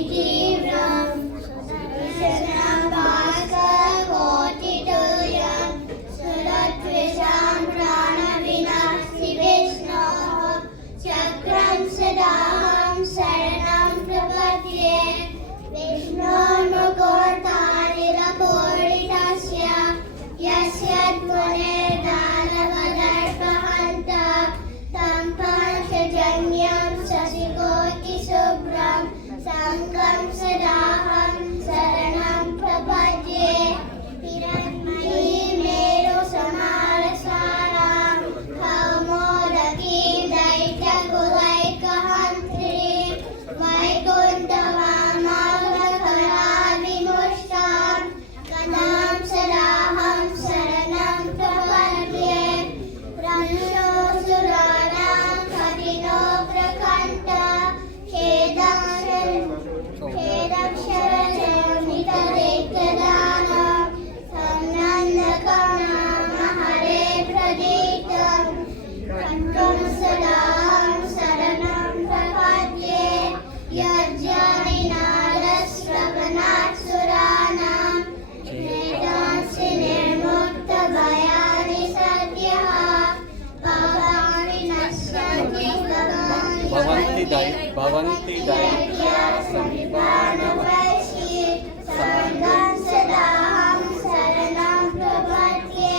शिवादितीव्रं शरणभास्करकोटितुल्यं सुरद्विषां प्राणविनाशि विष्णोः चक्रं सदाहं शरणं प्रपद्ये विष्णोर्मुखोत्तानिलपूरितस्य यस्य ध्वनिर्दानवदर्पहन्तः तं पार्थजन्यं शशिकोटिशुभ्रं शङ्खं सदाहं शरणं प्रपद्ये हिरण्मयी मेरुसमारसारां कौमोदकीं दैत्यकुलैकहन्त्रीं वैकुण्ठवामावकराविमुष्टां कदां सदाहं शरणं प्रपद्ये रक्षोऽसुराणां कठिनो प्रकण्ठ खेदक्षरजमितदैत्यदानं संनन्दकर्णामहरे प्रदीप्तं कण्ठं सदाहं शरणं प्रपद्ये यज्ञनिनादश्रवणात्सुराणां वेदांसि निर्मुक्तभयानि सद्यः भवानि नश्यन्ति भवन्ति समिपाणवैषि सङ्गं सदाहं शरणं प्रपद्ये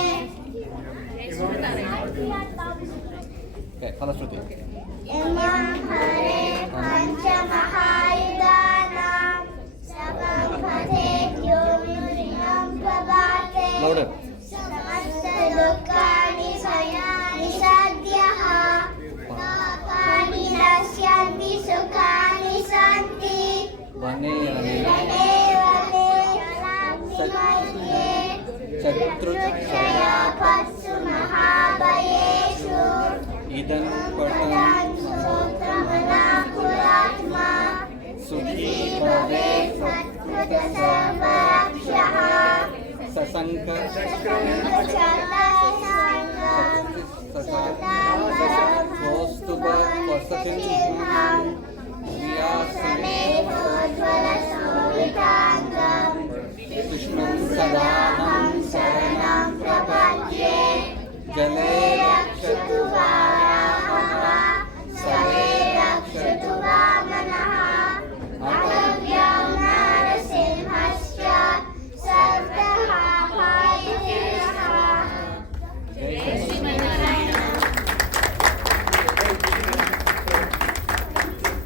फलश्रुति इमं हरे पञ्चमहायुधानां सबं पठेद्योनिरिनं प्रभाते louder समस्तदुःखानि क्षयानि सद्यः पापानि नश्यन्ति सुखानि सन्ति वने वने मध्ये शत्रुच्छयापत्सु महाभयेषु इदं पठन् श्रोत्रमनाकुलात्मा सुखी भवेत् सत्कृतसर्वरक्षः सशङ्क कृष्णं सदाहं शरणं प्रपद्ये जले रक्षतु वाराहः स्थले रक्षतु वामनः अटव्यं नरसिंहश्च सर्वः भयविह्वलः जय Sriman Narayana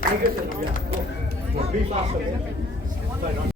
Thank you, sir. Yeah. Be faster.